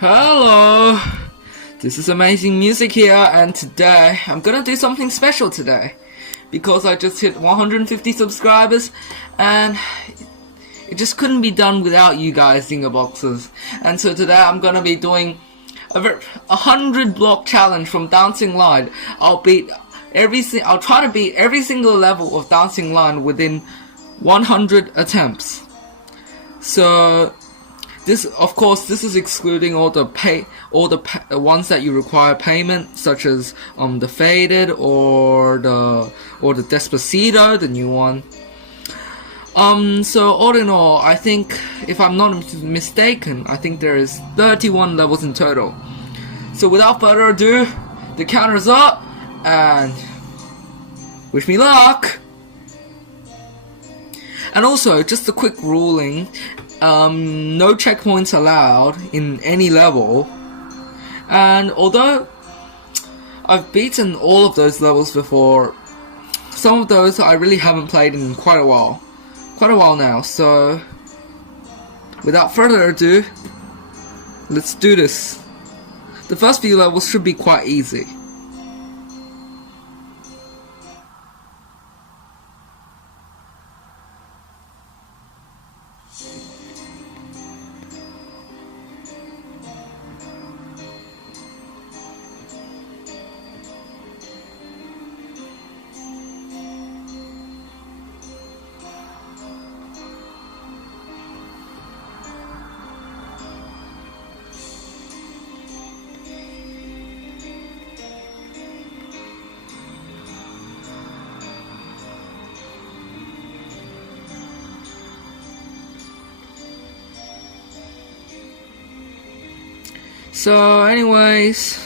Hello, this is amaXingMusic here, and today I'm gonna do something special today because I just hit 150 subscribers and it just couldn't be done without you guys zinger boxes. And so today I'm gonna be doing a 100 block challenge from Dancing Line. I'll try to beat every single level of Dancing Line within 100 attempts. So this, of course, this is excluding all the ones that you require payment, such as the Faded or the Despacito, the new one. So all in all, I think, if I'm not mistaken, I think there is 31 levels in total. So without further ado, the counter's up, and wish me luck. And also, just a quick ruling. No checkpoints allowed in any level, and although I've beaten all of those levels before, some of those I really haven't played in quite a while now. So without further ado, let's do this. The first few levels should be quite easy. So anyways,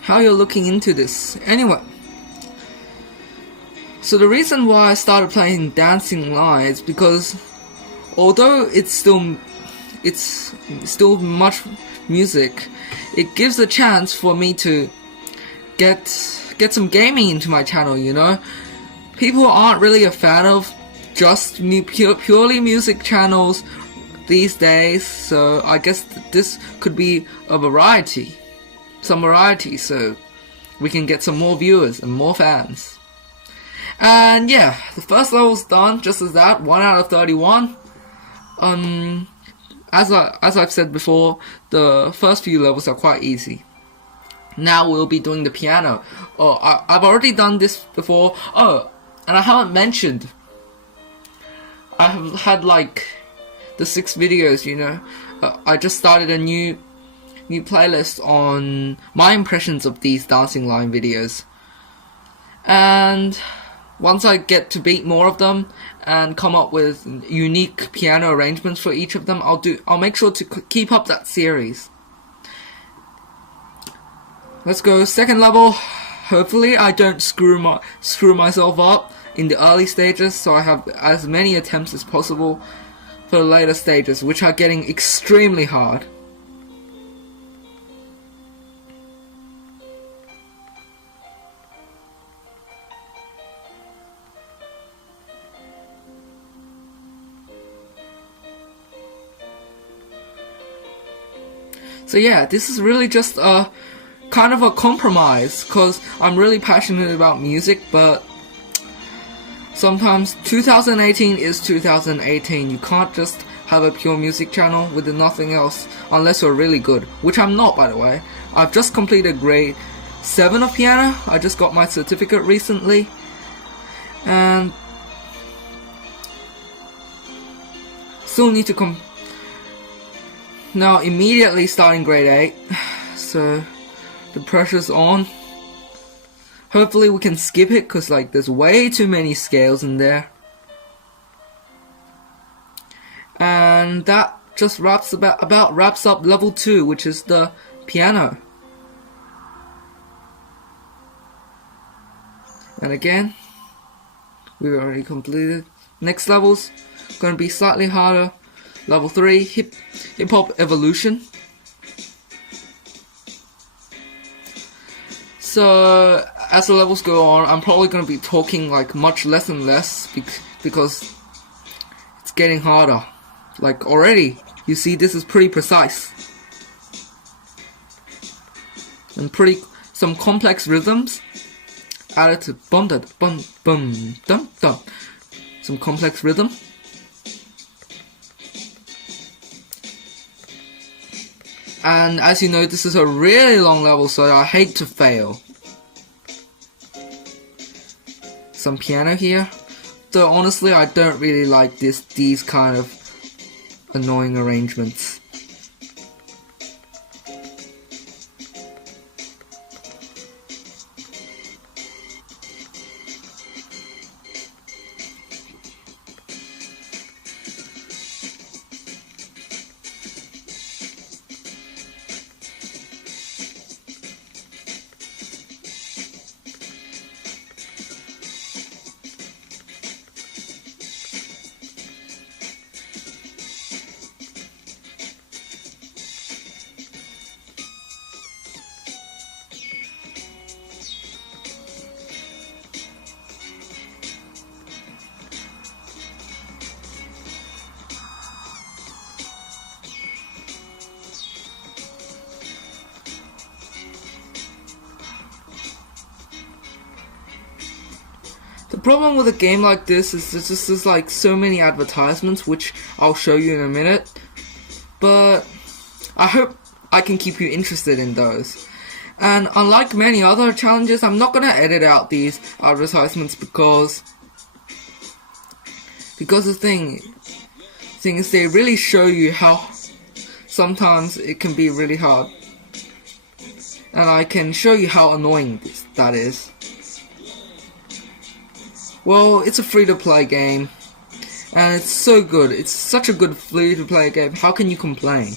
how you're looking into this? Anyway, so the reason why I started playing Dancing Line is because although it's still much music, it gives a chance for me to get some gaming into my channel, you know? People aren't really a fan of just purely music channels these days, so I guess this could be a variety, so we can get some more viewers and more fans. And yeah, the first level's done, just as that, 1 out of 31. As I've said before, the first few levels are quite easy. Now we'll be doing the piano. I've already done this before. And I haven't mentioned, I have had like the 6 videos, you know. I just started a new playlist on my impressions of these Dancing Line videos. And once I get to beat more of them and come up with unique piano arrangements for each of them, I'll make sure to keep up that series. Let's go second level. Hopefully I don't screw myself up in the early stages, so I have as many attempts as possible for the later stages, which are getting extremely hard. So yeah, this is really just a kind of a compromise, because I'm really passionate about music, but sometimes 2018 is 2018. You can't just have a pure music channel with nothing else unless you're really good, which I'm not, by the way. I've just completed grade 7 of piano. I just got my certificate recently, and still need to now immediately starting grade 8, so the pressure's on. Hopefully we can skip it, because like there's way too many scales in there. And that just wraps up level 2, which is the piano. And again, we've already completed. Next level's gonna be slightly harder. Level 3, hip hop evolution. So as the levels go on, I'm probably going to be talking like much less and less because getting harder. Like already, you see this is pretty precise. And some complex rhythms added to bum da bum bum dum dum. Some complex rhythm. And as you know, this is a really long level, so I hate to fail. Some piano here. Though honestly, I don't really like these kind of annoying arrangements. The problem with a game like this is there's like so many advertisements, which I'll show you in a minute. But I hope I can keep you interested in those. And unlike many other challenges, I'm not gonna edit out these advertisements because the thing is they really show you how sometimes it can be really hard. And I can show you how annoying that is. Well, it's a free-to-play game, and it's so good. It's such a good free-to-play game. How can you complain?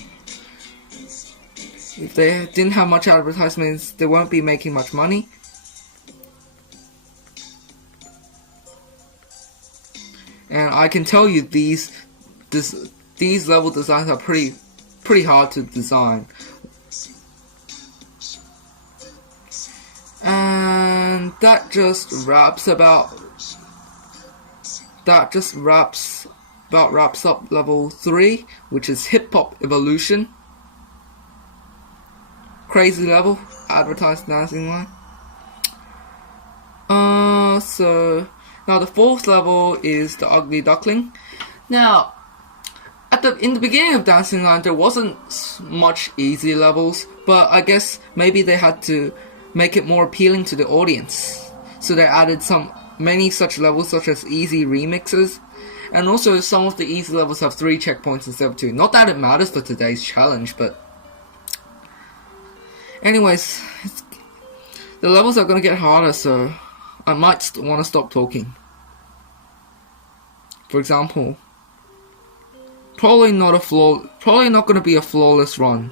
If they didn't have much advertisements, they won't be making much money. And I can tell you these level designs are pretty hard to design. And that just wraps up level 3, which is Hip Hop Evolution. Crazy level, advertised dancing line. So now the 4th level is the Ugly Duckling. Now, in the beginning of Dancing Line, there wasn't much easy levels, but I guess maybe they had to make it more appealing to the audience. So they added many such levels, such as easy remixes, and also some of the easy levels have 3 checkpoints instead of 2. Not that it matters for today's challenge, but anyways, the levels are gonna get harder, so I might want to stop talking. For example, probably not gonna be a flawless run.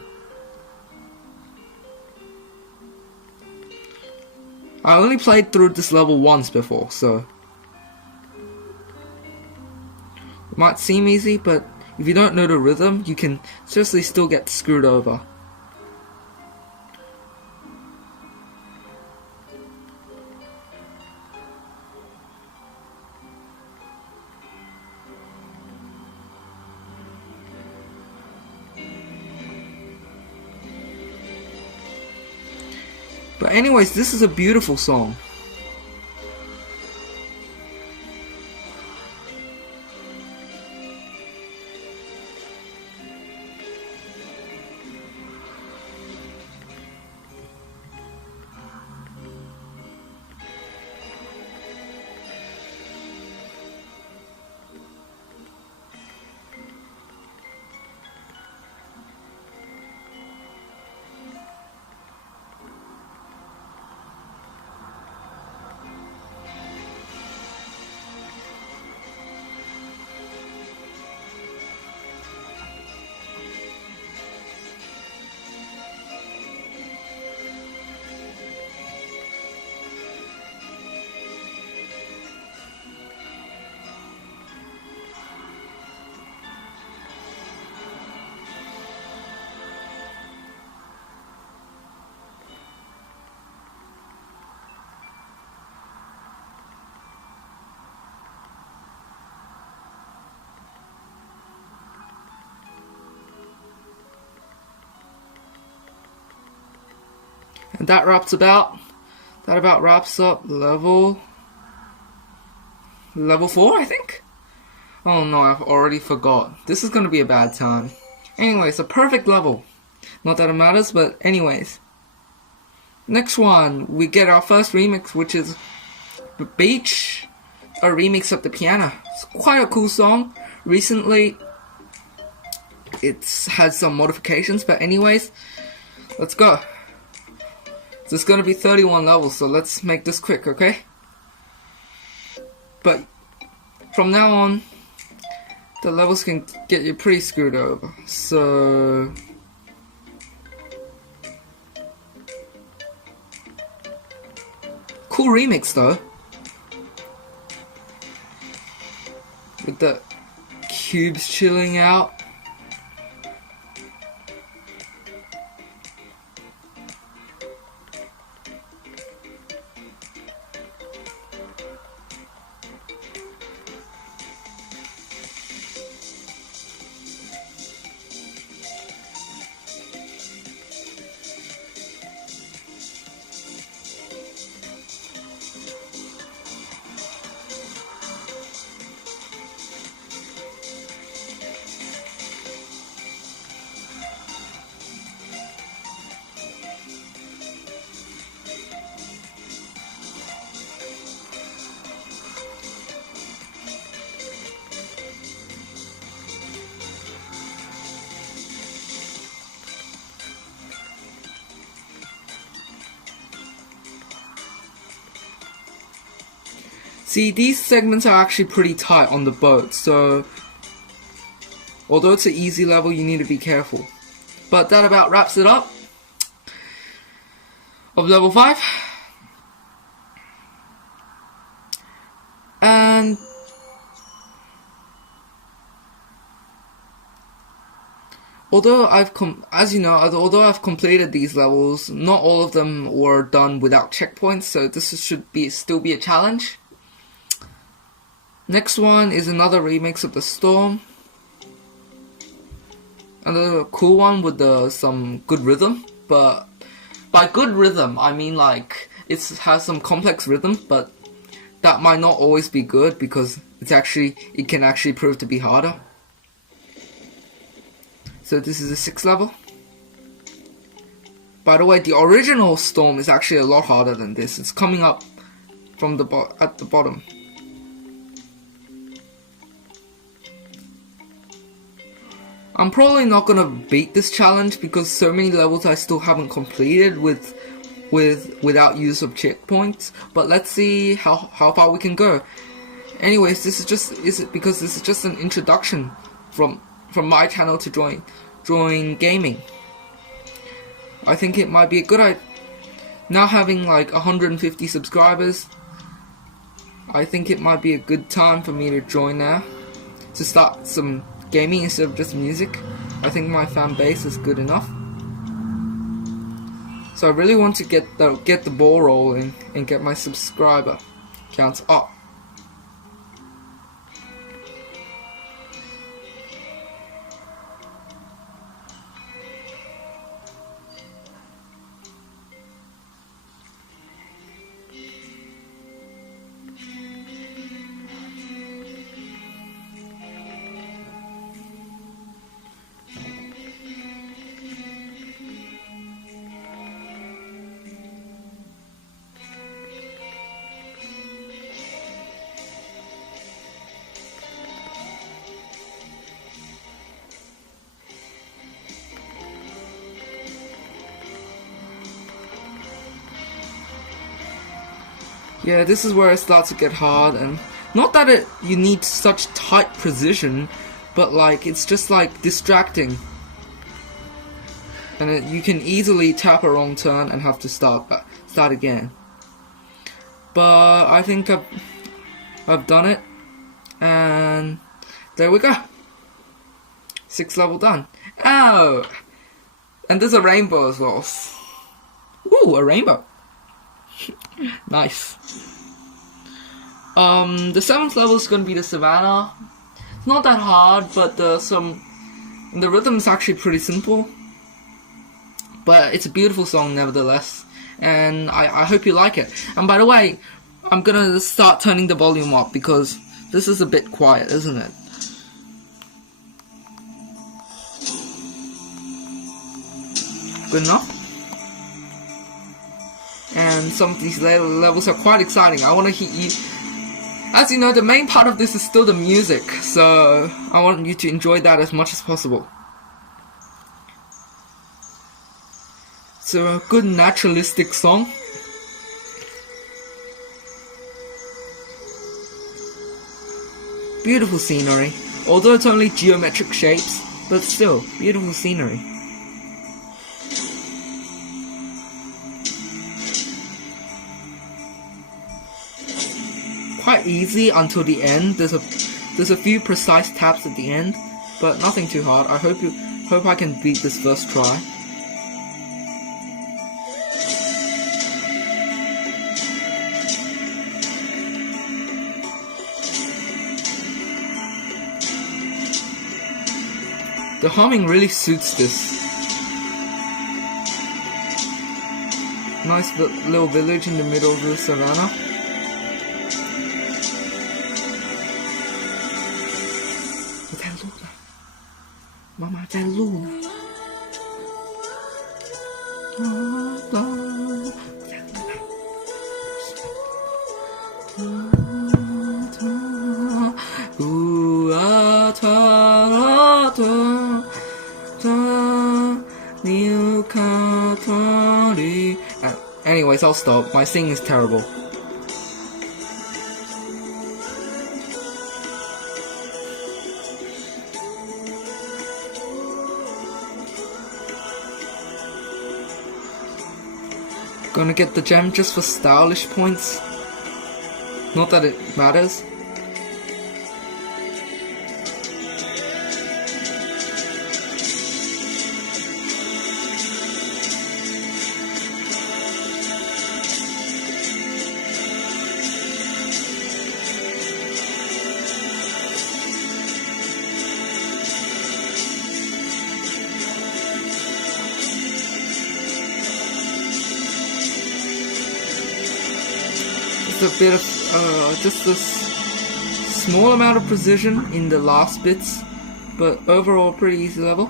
I only played through this level once before, so it might seem easy, but if you don't know the rhythm, you can seriously still get screwed over. But anyways, this is a beautiful song. And that about wraps up level 4, I think. Oh no, I've already forgot. This is gonna be a bad time. Anyways, a perfect level. Not that it matters, but anyways. Next one, we get our first remix, which is Beach, a remix of the piano. It's quite a cool song. Recently, it's had some modifications, but anyways, let's go. There's gonna be 31 levels, so let's make this quick, okay? But from now on, the levels can get you pretty screwed over. So cool remix though, with the cubes chilling out. See, these segments are actually pretty tight on the boat, so although it's an easy level, you need to be careful. But that about wraps it up of level 5. And although I've completed these levels, not all of them were done without checkpoints, so this should still be a challenge. Next one is another remix of The Storm. Another cool one with some good rhythm, but by good rhythm I mean like it has some complex rhythm, but that might not always be good because it can actually prove to be harder. So this is a 6th level. By the way, the original Storm is actually a lot harder than this. It's coming up from at the bottom. I'm probably not gonna beat this challenge because so many levels I still haven't completed without use of checkpoints. But let's see how far we can go. Anyways, this is just an introduction from my channel to join gaming. I think it might be a good idea. Now having like 150 subscribers, I think it might be a good time for me to join now, to start some gaming instead of just music. I think my fan base is good enough. So I really want to get the ball rolling and get my subscriber counts up. Yeah, this is where it starts to get hard, and not that you need such tight precision, but like it's just like distracting, and you can easily tap a wrong turn and have to start again. But I think I've done it, and there we go. 6th level done. Oh, and there's a rainbow as well. Ooh, a rainbow. Nice. The 7th level is gonna be the Savannah. It's not that hard, but the rhythm is actually pretty simple. But it's a beautiful song nevertheless, and I hope you like it. And by the way, I'm gonna start turning the volume up because this is a bit quiet, isn't it? Good enough? And some of these levels are quite exciting. I want to hear you. As you know, the main part of this is still the music, so I want you to enjoy that as much as possible. It's a good naturalistic song. Beautiful scenery, although it's only geometric shapes, but still, beautiful scenery. Quite easy until the end. There's a few precise taps at the end, but nothing too hard. I hope I can beat this first try. The humming really suits this. Nice little village in the middle of the savannah. Mama 在录呢。Anyways, I'll stop. My singing is terrible. Gonna get the gem just for stylish points. Not that it matters. A bit of just a small amount of precision in the last bits, but overall pretty easy level,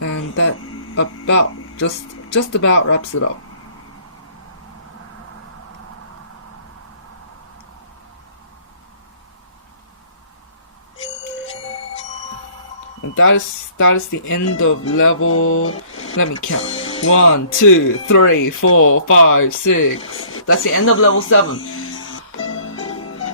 and that about just about wraps it up. And that is the end of level. Let me count. 1, 2, 3, 4, 5, 6. That's the end of level 7.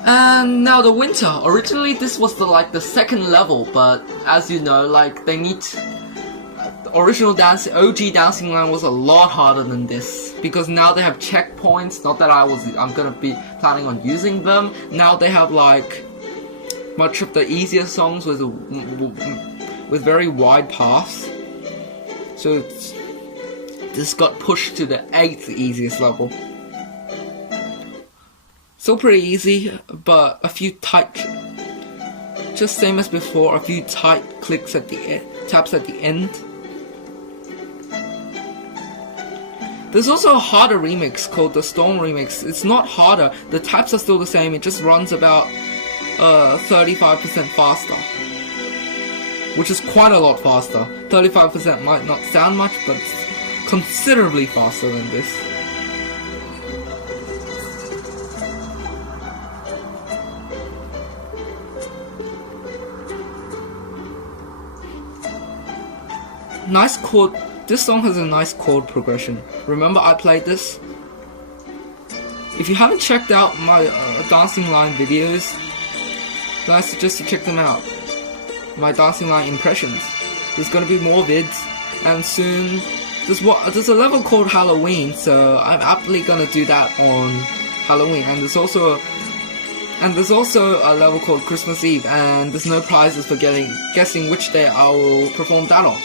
And now the winter. Originally this was the second level, but as you know, they need the original OG dancing line was a lot harder than this, because now they have checkpoints. Not that I'm gonna be planning on using them. Now they have much of the easier songs with very wide paths. So this got pushed to the 8th easiest level. Still pretty easy, but a few tight, just same as before, a few tight clicks at the taps at the end. There's also a harder remix called the Storm remix. It's not harder, the taps are still the same, it just runs about 35% faster, which is quite a lot faster. 35% might not sound much, but it's considerably faster than this. Nice chord. This song has a nice chord progression. Remember I played this? If you haven't checked out my dancing line videos, then I suggest you check them out. My dancing line impressions. There's gonna be more vids, and soon there's a level called Halloween, so I'm aptly gonna do that on Halloween. And there's also a level called Christmas Eve, and there's no prizes for guessing which day I will perform that on.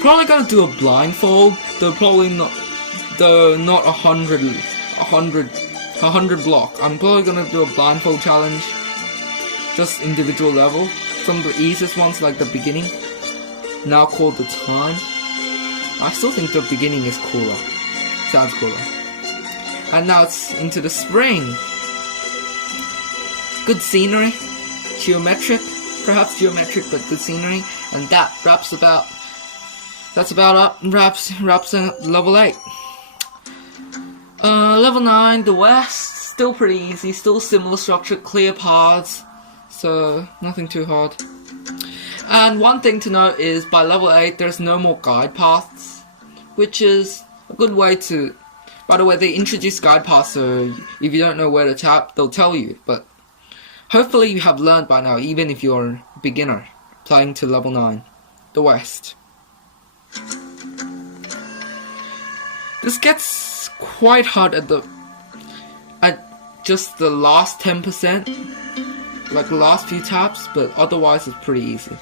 Probably gonna do a blindfold, though not 100 block. I'm probably gonna do a blindfold challenge. just individual level. Some of the easiest ones like the beginning, now called the time. I still think the beginning is cooler. Sounds cooler. And now it's into the spring. Good scenery, geometric, perhaps geometric, but good scenery. And that wraps up level 8. Level 9, the West, still pretty easy, still similar structure, clear paths, so nothing too hard. And one thing to note is by level 8 there's no more guide paths, which is a good way to... By the way, they introduce guide paths, so if you don't know where to tap, they'll tell you, but hopefully you have learned by now, even if you're a beginner playing to level 9, the West. This gets quite hard at just the last 10%, like the last few taps, but otherwise it's pretty easy.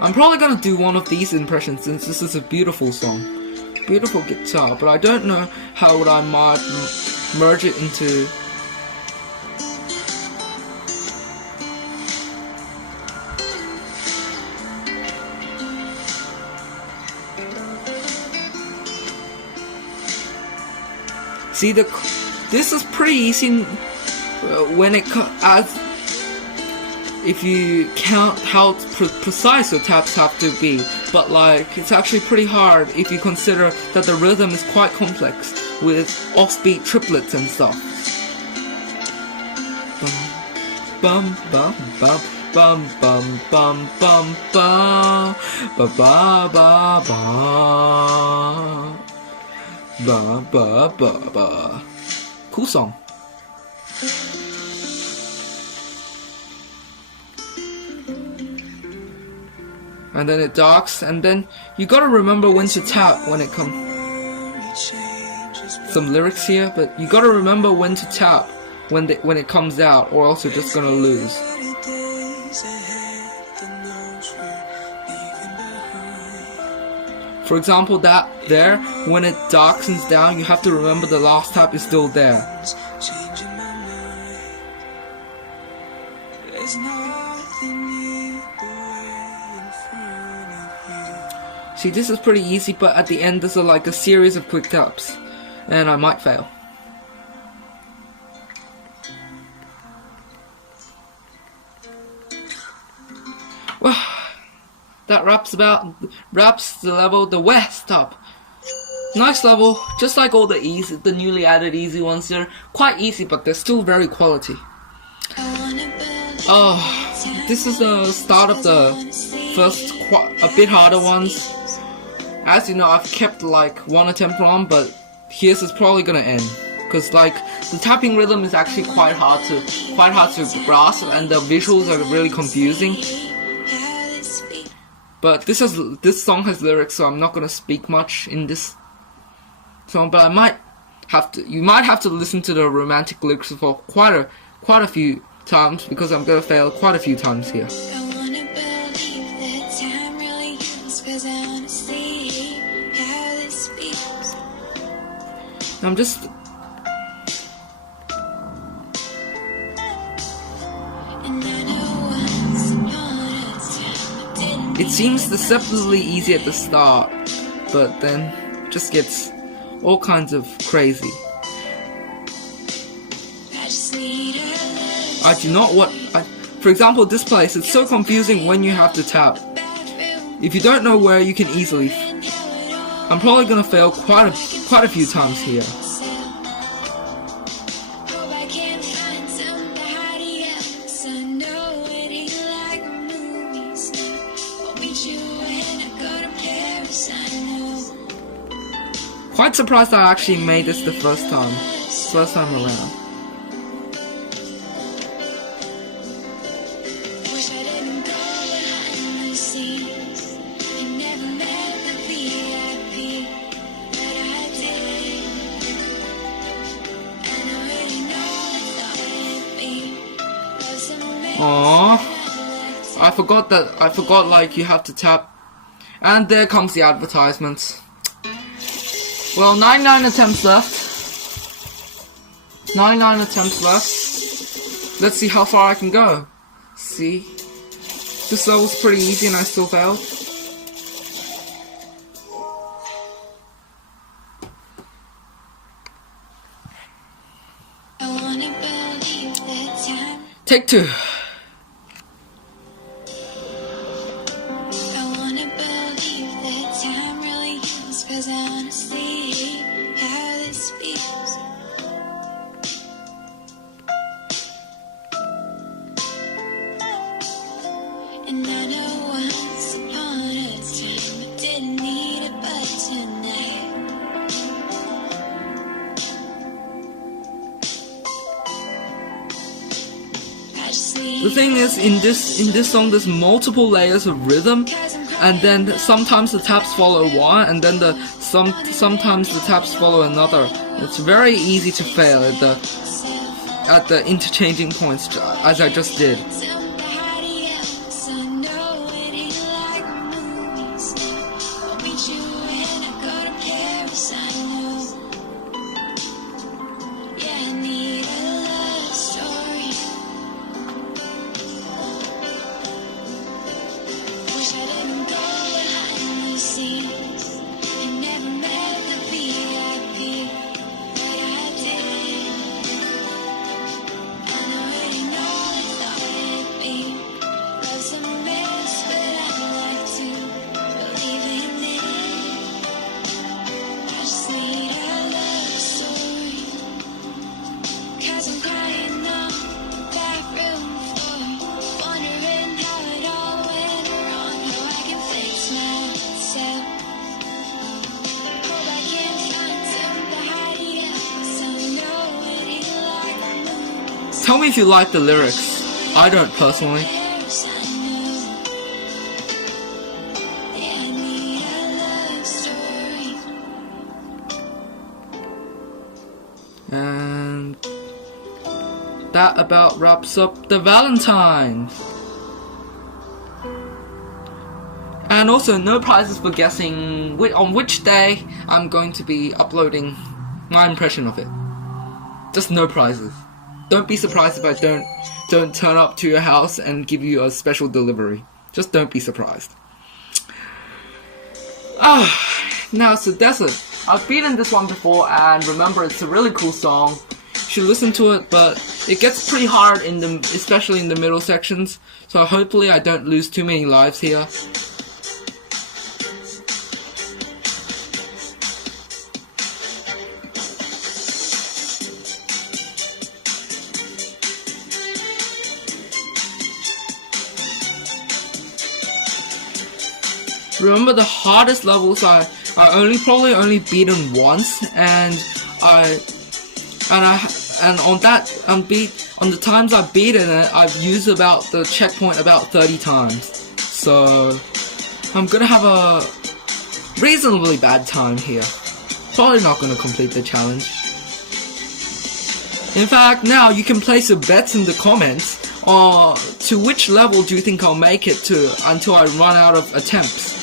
I'm probably gonna do one of these impressions since this is a beautiful song. Beautiful guitar, but I don't know how would I merge it into... See, this is pretty easy when it if you count how precise your taps have to be, but like it's actually pretty hard if you consider that the rhythm is quite complex with offbeat triplets and stuff. Bum bum bum bum bum bum bum bum ba ba ba ba ba ba ba. Cool song. And then it darks, and then you gotta remember when to tap when it comes. Some lyrics here, but you gotta remember when to tap when it comes out, or else you're just gonna lose. For example, that there, when it darkens down, you have to remember the last tap is still there. See, this is pretty easy, but at the end there's like a series of quick taps, and I might fail. Well, that wraps the level, the West up. Nice level, just like all the newly added easy ones. They're quite easy, but they're still very quality. Oh, this is the start of the first a bit harder ones. As you know, I've kept like one attempt on, but here's is probably gonna end, cause like the tapping rhythm is actually quite hard to grasp, and the visuals are really confusing. But this song has lyrics, so I'm not gonna speak much in this song. But you might have to listen to the romantic lyrics for quite a few times, because I'm gonna fail quite a few times here. I'm just... It seems deceptively easy at the start, but then just gets all kinds of crazy. For example, this place, it's so confusing when you have to tap. If you don't know where, you can easily... I'm probably gonna fail quite a few times here. Quite surprised I actually made this the first time around. Aww, I forgot like you have to tap, and there comes the advertisements. Well, 99 attempts left. 99 attempts left. Let's see how far I can go. See? This level's pretty easy and I still failed. Take 2. The thing is, in this song, there's multiple layers of rhythm, and then sometimes the taps follow one, and then sometimes the taps follow another. It's very easy to fail at the interchanging points, as I just did. Tell me if you like the lyrics. I don't personally. And that about wraps up the Valentines. And also, no prizes for guessing on which day I'm going to be uploading my impression of it. Just no prizes. Don't be surprised if I don't turn up to your house and give you a special delivery. Just don't be surprised. Now it's the desert. I've beaten this one before, and remember, it's a really cool song. You should listen to it, but it gets pretty hard especially in the middle sections. So hopefully I don't lose too many lives here. Remember, the hardest levels I probably only beaten once, and on the times I've beaten it, I've used about the checkpoint about 30 times. So I'm gonna have a reasonably bad time here. Probably not gonna complete the challenge. In fact, now you can place your bets in the comments to which level do you think I'll make it to until I run out of attempts.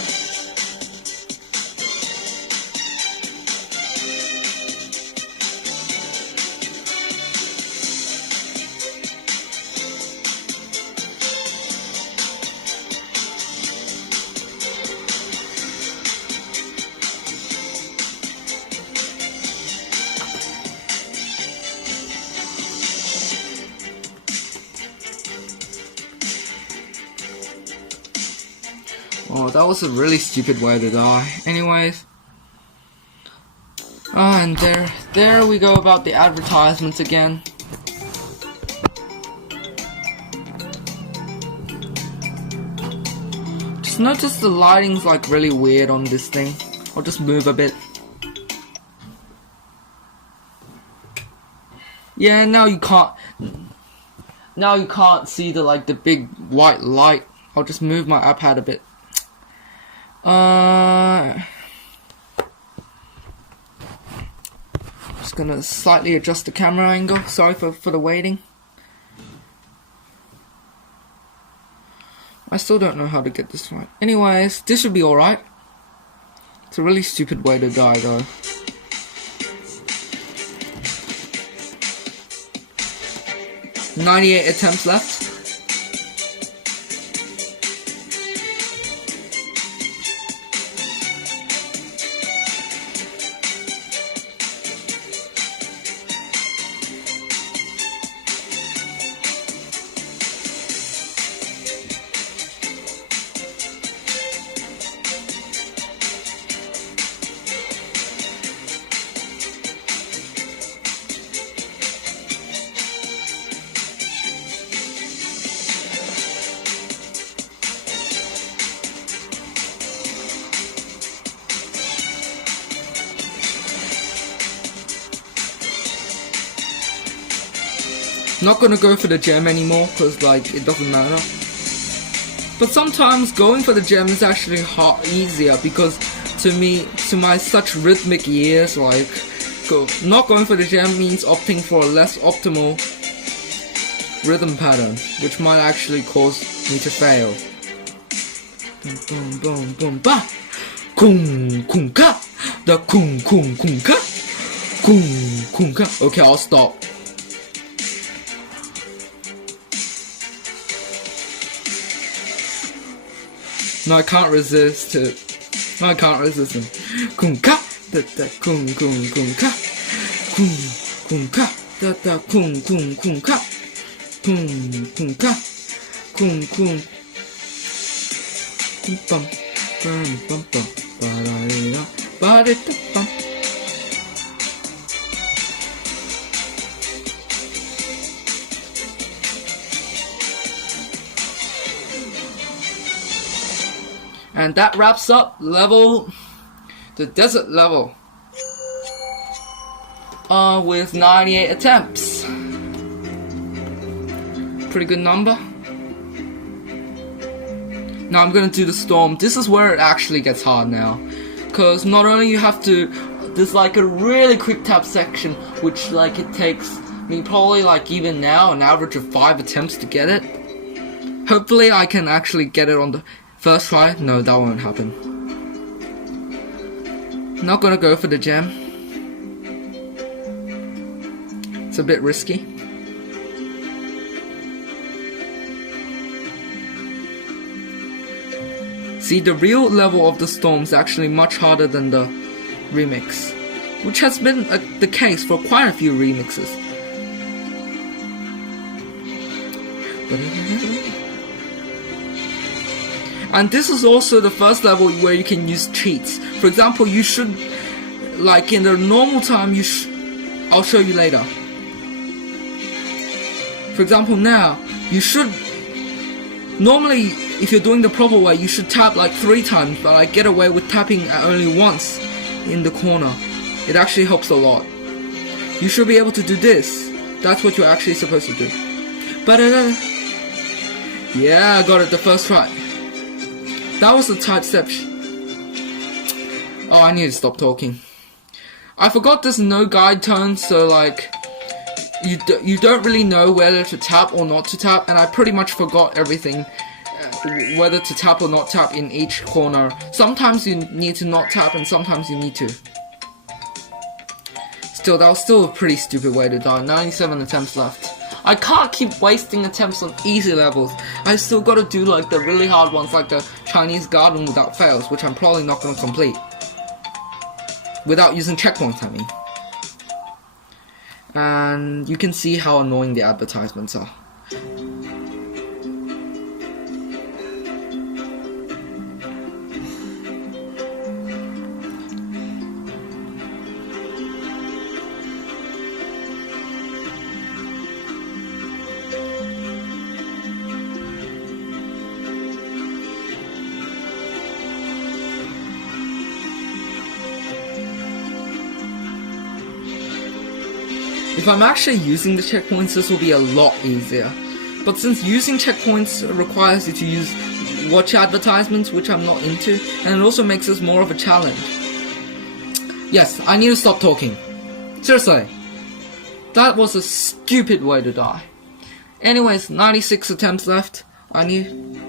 Oh, that was a really stupid way to die. Anyways. And there we go about the advertisements again. Just notice the lighting's like really weird on this thing. I'll just move a bit. Yeah, now you can't see the big white light. I'll just move my iPad a bit. Just gonna slightly adjust the camera angle. Sorry for the waiting. I still don't know how to get this right. Anyways, this should be alright. It's a really stupid way to die though. 98 attempts left. Not gonna go for the gem anymore because like it doesn't matter. But sometimes going for the gem is actually easier because to my such rhythmic ears, like not going for the gem means opting for a less optimal rhythm pattern, which might actually cause me to fail. Boom boom boom ba, kung kung ka, the kung kung kung ka, kung kung ka. Okay, I'll stop. No, I can't resist it. No, I can't resist him. Kung ka, da da kung kung kung ka, kung ka, da da kung kung kung ka, kung ka, kung kung bum bum bum bum ba da ba da bum. And that wraps up the desert level, with 98 attempts. Pretty good number. Now I'm gonna do the storm. This is where it actually gets hard now, because not only you have to, there's like a really quick tap section, which like it takes me probably like even now an average of 5 attempts to get it. Hopefully I can actually get it on the first try. No, that won't happen. Not gonna go for the gem. It's a bit risky. See, the real level of the storm is actually much harder than the remix, which has been the case for quite a few remixes. And this is also the first level where you can use cheats. For example, you should, like in the normal time, I'll show you later. For example, now, you should, normally, if you're doing the proper way, you should tap like 3 times, but I get away with tapping only once in the corner. It actually helps a lot. You should be able to do this. That's what you're actually supposed to do. Yeah, I got it the first try. That was the type step. Oh, I need to stop talking. I forgot there's no guide tone, so like you don't really know whether to tap or not to tap, and I pretty much forgot everything, whether to tap or not tap in each corner. Sometimes you need to not tap, and sometimes you need to. Still, that was still a pretty stupid way to die. 97 attempts left. I can't keep wasting attempts on easy levels. I still gotta do like the really hard ones, like the Chinese garden without fails, which I'm probably not gonna complete. Without using checkpoints, I mean. And you can see how annoying the advertisements are. If I'm actually using the checkpoints, this will be a lot easier. But since using checkpoints requires you to watch advertisements, which I'm not into, and it also makes this more of a challenge. Yes, I need to stop talking. Seriously. That was a stupid way to die. Anyways, 96 attempts left. I need...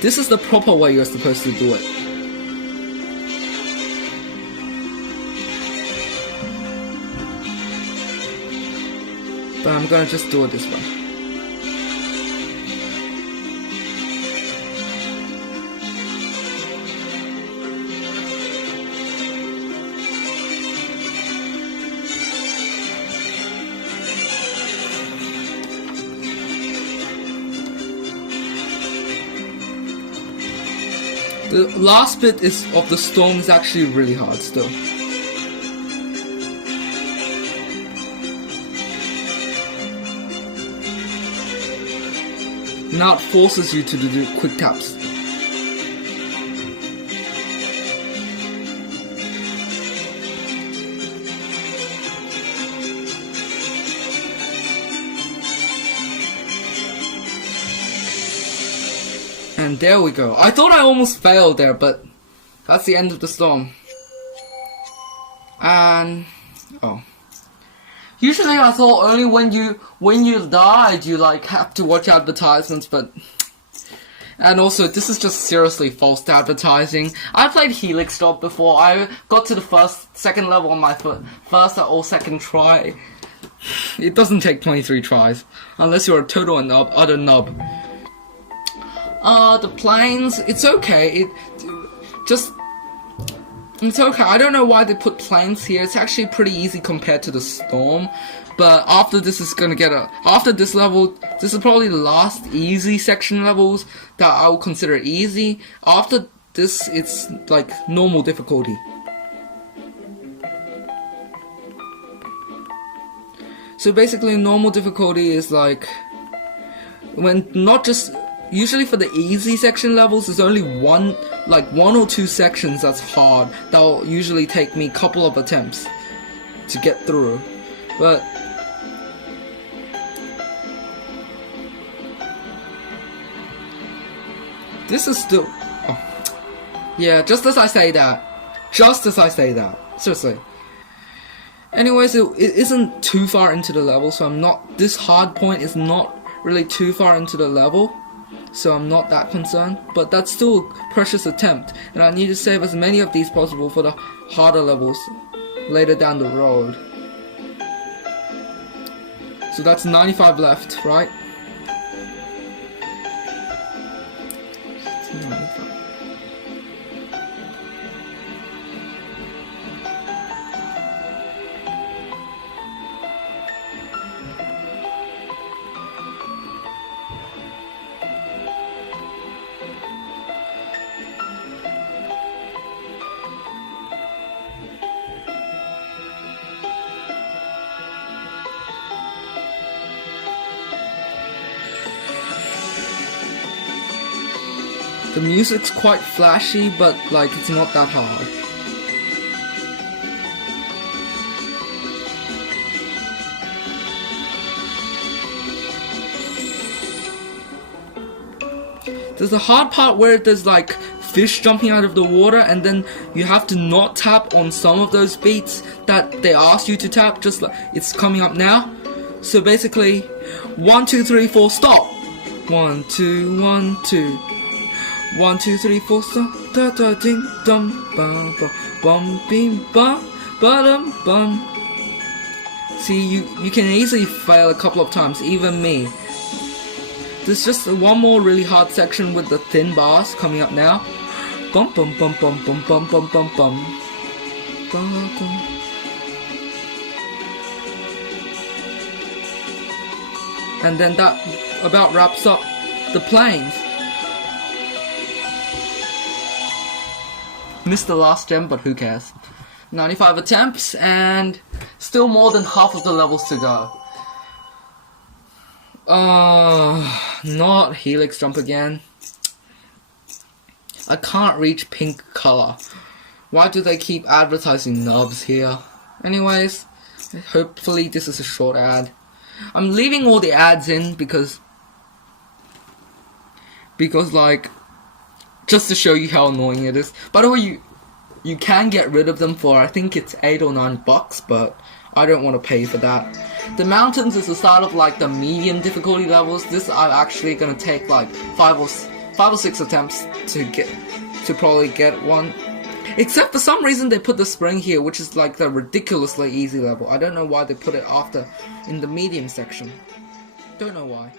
This is the proper way you're supposed to do it. But I'm gonna just do it this way. The last bit of the storm is actually really hard still. Now it forces you to do quick taps. And there we go. I thought I almost failed there, but that's the end of the storm. And oh. Usually I thought only when you died you like have to watch advertisements, but and also this is just seriously false advertising. I played Helix Drop before. I got to the second level on my first or second try. It doesn't take 23 tries unless you're a total and utter nub. The planes, it's okay. It's okay. I don't know why they put planes here. It's actually pretty easy compared to the storm. But after this is gonna get after this level, this is probably the last easy section levels that I would consider easy. After this, it's like normal difficulty. So basically, normal difficulty is like when not just. Usually for the easy section levels, there's only one or two sections that's hard. That'll usually take me a couple of attempts to get through. But this is still... Oh. Yeah, just as I say that. Seriously. Anyways, it isn't too far into the level, so I'm not... This hard point is not really too far into the level. So I'm not that concerned, but that's still a precious attempt, and I need to save as many of these possible for the harder levels later down the road. So that's 95 left, right? It's 95. The music's quite flashy, but like it's not that hard. There's a hard part where there's like fish jumping out of the water, and then you have to not tap on some of those beats that they ask you to tap, just like it's coming up now. So basically, 1, 2, 3, 4, stop. 1, 2, 1, 2. 1, 2, 3, 4, stop. Da da ding dum bum bum bum bim bum ba dum bum. See, you can easily fail a couple of times, even me. There's just one more really hard section with the thin bars coming up now. Bum bum bum bum bum bum bum bum bum. And then that about wraps up the planes. Missed the last gem, but who cares? 95 attempts and still more than half of the levels to go. Not Helix Jump again. I can't reach pink color. Why do they keep advertising nubs here? Anyways, hopefully this is a short ad. I'm leaving all the ads in because like just to show you how annoying it is. By the way, you can get rid of them for I think it's $8 or $9, but I don't want to pay for that. The mountains is the start of like the medium difficulty levels. This I'm actually gonna take like 5 5 or 6 attempts to probably get one. Except for some reason they put the spring here, which is like the ridiculously easy level. I don't know why they put it after in the medium section. Don't know why.